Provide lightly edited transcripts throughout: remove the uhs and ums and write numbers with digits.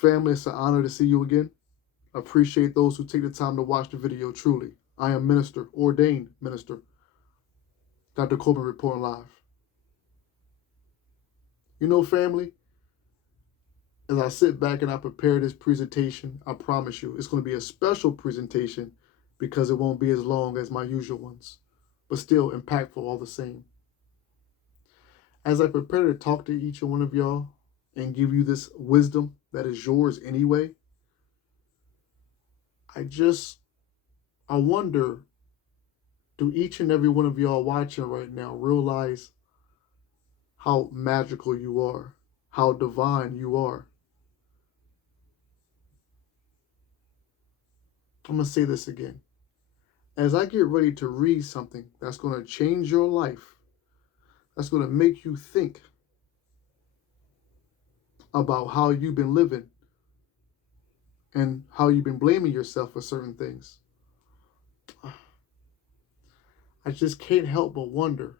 Family, it's an honor to see you again. I appreciate those who take the time to watch the video truly. I am Minister, ordained Minister, Dr. Coleman reporting live. You know, family, as I sit back and I prepare this presentation, I promise you it's going to be a special presentation because it won't be as long as my usual ones, but still impactful all the same. As I prepare to talk to each one of y'all and give you this wisdom that is yours anyway, I wonder, do each and every one of y'all watching right now realize how magical you are, how divine you are? I'm going to say this again. As I get ready to read something that's going to change your life, that's going to make you think about how you've been living and how you've been blaming yourself for certain things, I just can't help but wonder,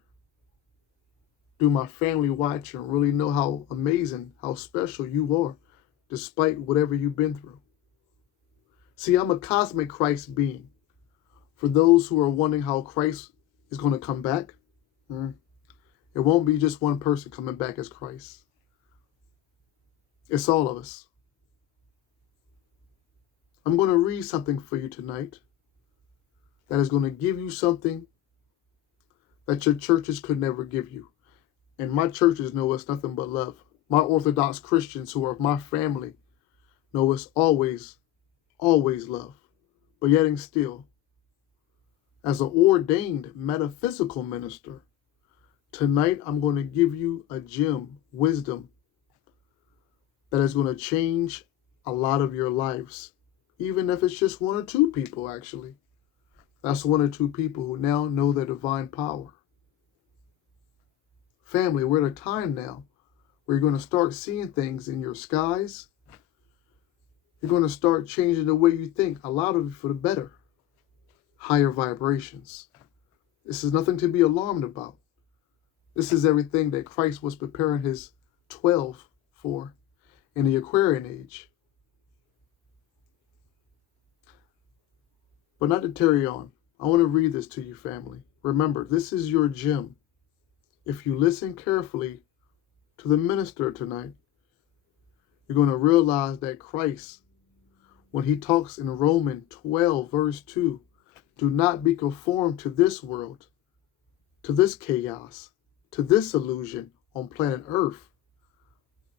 do my family watch and really know how amazing, how special you are, despite whatever you've been through? See, I'm a cosmic Christ being. For those who are wondering how Christ is going to come back, it won't be just one person coming back as Christ. It's all of us. I'm going to read something for you tonight that is going to give you something that your churches could never give you. And my churches know it's nothing but love. My Orthodox Christians who are my family know it's always, always love. But yet and still, as an ordained metaphysical minister, tonight I'm going to give you a gem, wisdom, that is going to change a lot of your lives. Even if it's just one or two people, actually. That's one or two people who now know their divine power. Family, we're at a time now where you're going to start seeing things in your skies. You're going to start changing the way you think, a lot of it for the better. Higher vibrations. This is nothing to be alarmed about. This is everything that Christ was preparing his 12 for in the Aquarian age. But not to tarry on, I want to read this to you, family. Remember, this is your gem. If you listen carefully to the minister tonight, you're going to realize that Christ, when he talks in Romans 12, verse 2, do not be conformed to this world, to this chaos, to this illusion on planet Earth,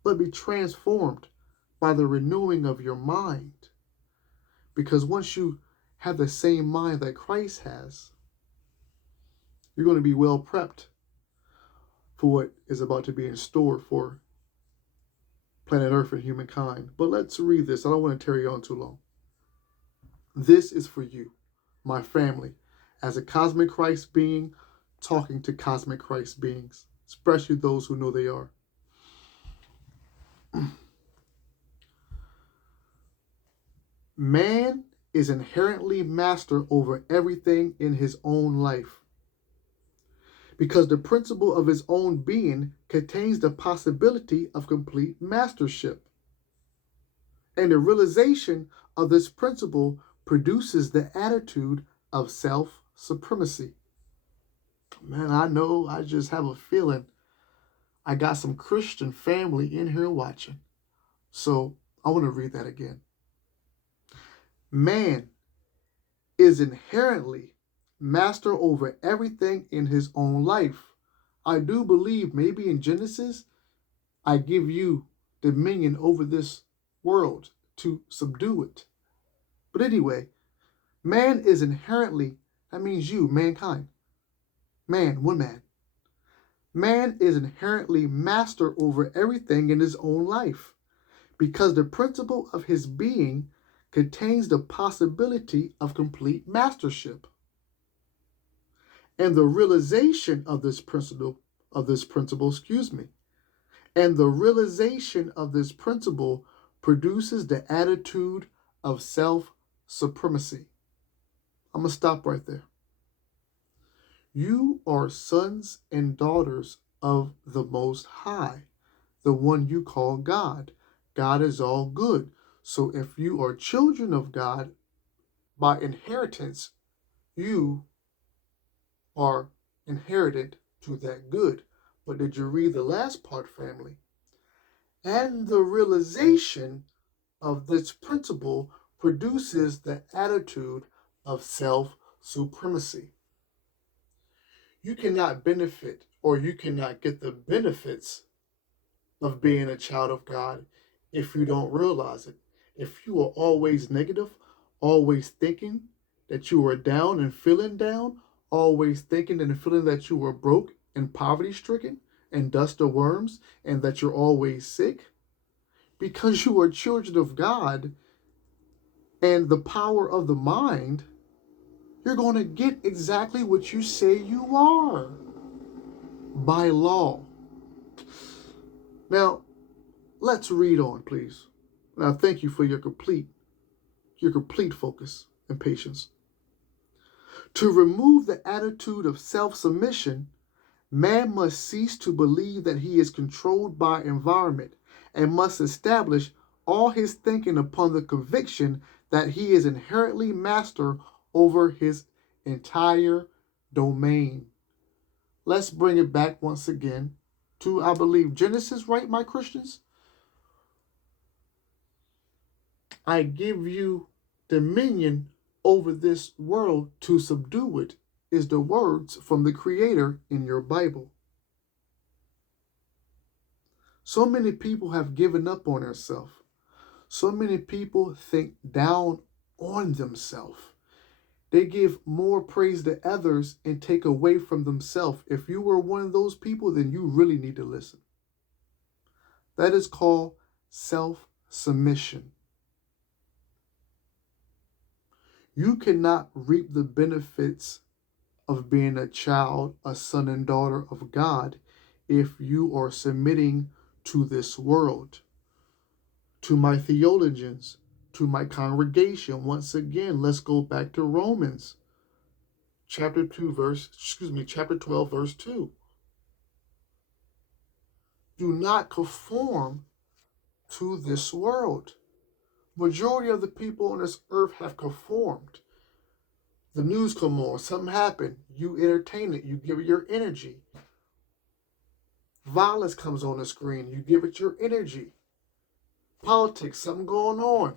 but be transformed by the renewing of your mind. Because once you have the same mind that Christ has, you're going to be well prepped for what is about to be in store for planet Earth and humankind. But let's read this. I don't want to tarry on too long. This is for you, my family, as a cosmic Christ being talking to cosmic Christ beings, especially those who know they are. Man is inherently master over everything in his own life, because the principle of his own being contains the possibility of complete mastership. And the realization of this principle produces the attitude of self-supremacy. Man, I know, I just have a feeling I got some Christian family in here watching. So I want to read that again. Man is inherently master over everything in his own life. I do believe maybe in Genesis, I give you dominion over this world to subdue it. But anyway, man is inherently, that means you, mankind. Man, one man. Man is inherently master over everything in his own life, because the principle of his being contains the possibility of complete mastership. And the realization of this principle, and the realization of this principle produces the attitude of self-supremacy. I'm going to stop right there. You are sons and daughters of the Most High, the one you call God. God is all good. So if you are children of God by inheritance, you are inherited to that good. But did you read the last part, family? And the realization of this principle produces the attitude of self-supremacy. You cannot benefit, or you cannot get the benefits of being a child of God if you don't realize it. If you are always negative, always thinking that you are down and feeling down, always thinking and feeling that you are broke and poverty stricken and dust of worms, and that you're always sick, because you are children of God and the power of the mind, you're going to get exactly what you say you are by law. Now, let's read on, please. Now, thank you for your complete focus and patience. To remove the attitude of self-submission, man must cease to believe that he is controlled by environment and must establish all his thinking upon the conviction that he is inherently master over his entire domain. Let's bring it back once again to, I believe, Genesis, right, my Christians? I give you dominion over this world to subdue it, is the words from the Creator in your Bible. So many people have given up on themselves. So many people think down on themselves. They give more praise to others and take away from themselves. If you were one of those people, then you really need to listen. That is called self-submission. You cannot reap the benefits of being a child, a son and daughter of God, if you are submitting to this world. To my theologians, to my congregation, once again, let's go back to Romans chapter 12, verse 2. Do not conform to this world. Majority of the people on this earth have conformed. The news come on, something happened, you entertain it, you give it your energy. Violence comes on the screen, you give it your energy. Politics, something going on.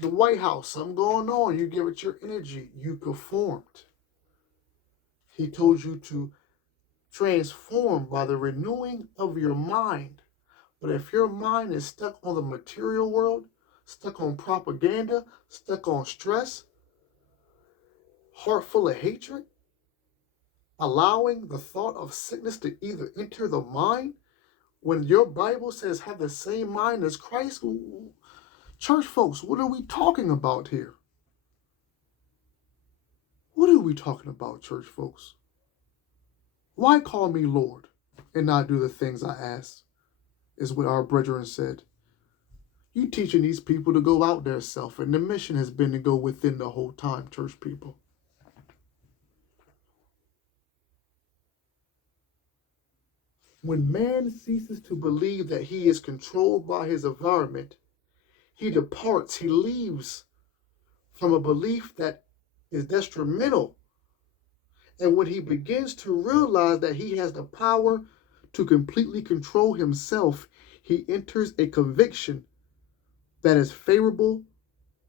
The White House, something going on, you give it your energy. You conformed. He told you to transform by the renewing of your mind. But if your mind is stuck on the material world, stuck on propaganda, stuck on stress, heart full of hatred, allowing the thought of sickness to either enter the mind, when your Bible says have the same mind as Christ, church folks, what are we talking about here? What are we talking about, church folks? Why call me Lord and not do the things I ask, is what our brethren said. You teaching these people to go out their self, and the mission has been to go within the whole time, church people. When man ceases to believe that he is controlled by his environment, he departs, he leaves from a belief that is detrimental. And when he begins to realize that he has the power to completely control himself, he enters a conviction that is favorable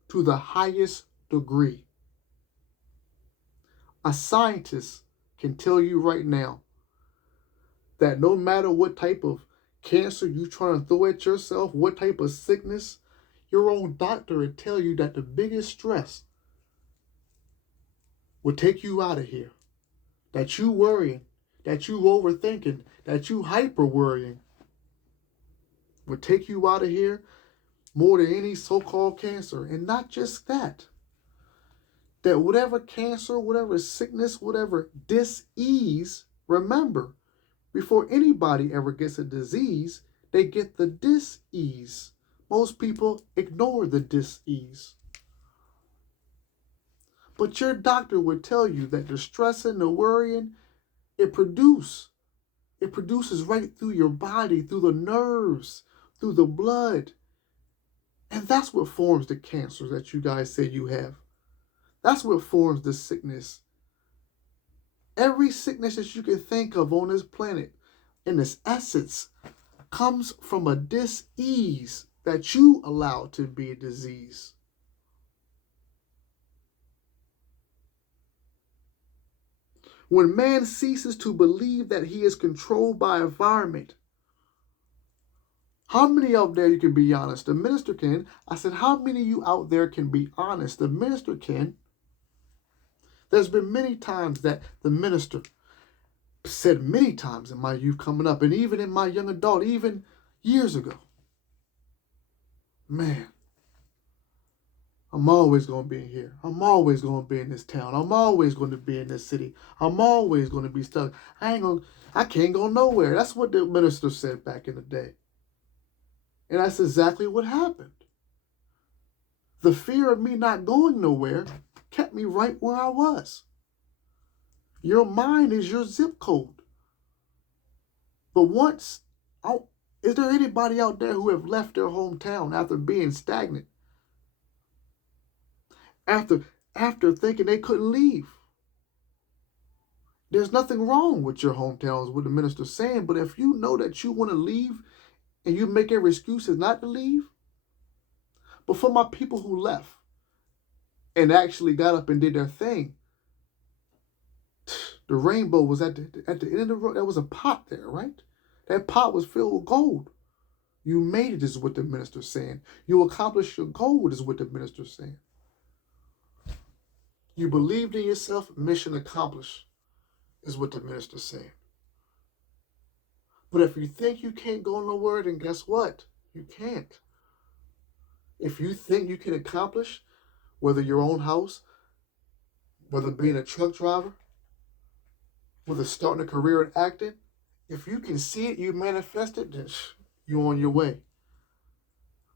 to the highest degree. A scientist can tell you right now that no matter what type of cancer you're trying to throw at yourself, what type of sickness, your own doctor will tell you that the biggest stress will take you out of here. That you worrying, that you overthinking, that you hyper worrying will take you out of here more than any so-called cancer. And not just that. That whatever cancer, whatever sickness, whatever dis-ease, remember, before anybody ever gets a disease, they get the dis-ease. Most people ignore the dis-ease. But your doctor would tell you that the stressing, the worrying, it produces right through your body, through the nerves, through the blood. And that's what forms the cancer that you guys say you have. That's what forms the sickness. Every sickness that you can think of on this planet, in its essence, comes from a dis-ease that you allow to be a disease. When man ceases to believe that he is controlled by environment, how many out there you can be honest? The minister can. I said, how many of you out there can be honest? The minister can. There's been many times that the minister said many times in my youth coming up, and even in my young adult, even years ago, man, I'm always going to be here. I'm always going to be in this town. I'm always going to be in this city. I'm always going to be stuck. I can't go nowhere. That's what the minister said back in the day. And that's exactly what happened. The fear of me not going nowhere kept me right where I was. Your mind is your zip code. But is there anybody out there who have left their hometown after being stagnant? After thinking they couldn't leave? There's nothing wrong with your hometown, is what the minister's saying. But if you know that you want to leave and you make every excuse not to leave, but for my people who left and actually got up and did their thing, the rainbow was at the end of the road. There was a pot there, right? That pot was filled with gold. You made it, is what the minister's saying. You accomplished your goal, is what the minister's saying. You believed in yourself, mission accomplished, is what the minister's saying. But if you think you can't go nowhere, then guess what? You can't. If you think you can accomplish, whether your own house, whether being a truck driver, whether starting a career in acting, if you can see it, you manifest it, then you're on your way.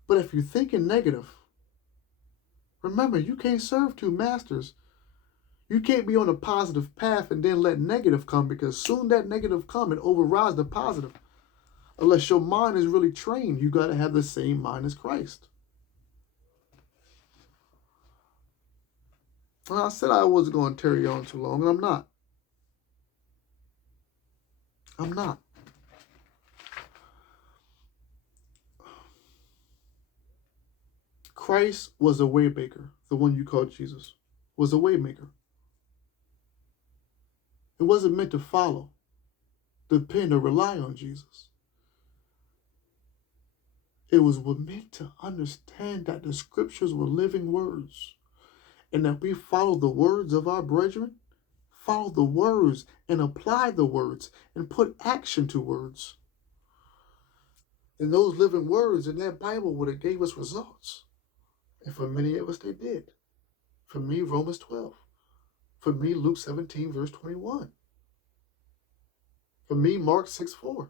But if you're thinking negative, remember, you can't serve two masters. You can't be on a positive path and then let negative come, because soon that negative come and overrides the positive. Unless your mind is really trained, you got to have the same mind as Christ. Well, I said I wasn't going to tarry on too long, and I'm not. I'm not. Christ was a waymaker. The one you called Jesus was a waymaker. It wasn't meant to follow, depend, or rely on Jesus. It was meant to understand that the scriptures were living words, and that we follow the words of our brethren, follow the words and apply the words and put action to words. And those living words in that Bible would have gave us results. And for many of us, they did. For me, Romans 12. For me, Luke 17, verse 21. For me, Mark 6:4.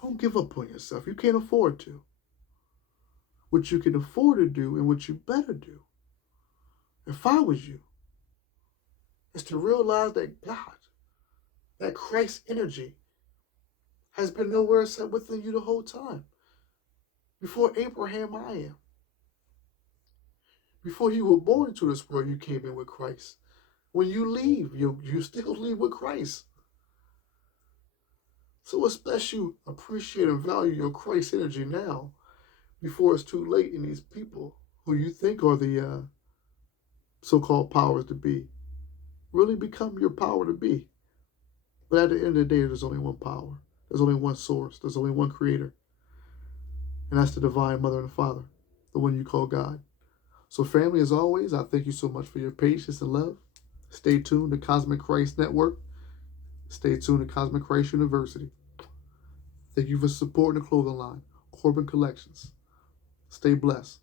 Don't give up on yourself. You can't afford to. What you can afford to do and what you better do, if I was you, is to realize that God, that Christ energy, has been nowhere except within you the whole time. Before Abraham, I am. Before you were born into this world, you came in with Christ. When you leave, you still leave with Christ. So it's best you appreciate and value your Christ energy now, before it's too late and these people who you think are the so-called powers to be really become your power to be. But at the end of the day, there's only one power. There's only one source. There's only one creator. And that's the divine mother and father, the one you call God. So family, as always, I thank you so much for your patience and love. Stay tuned to Cosmic Christ Network. Stay tuned to Cosmic Christ University. Thank you for supporting the clothing line, Corbin Collections. Stay blessed.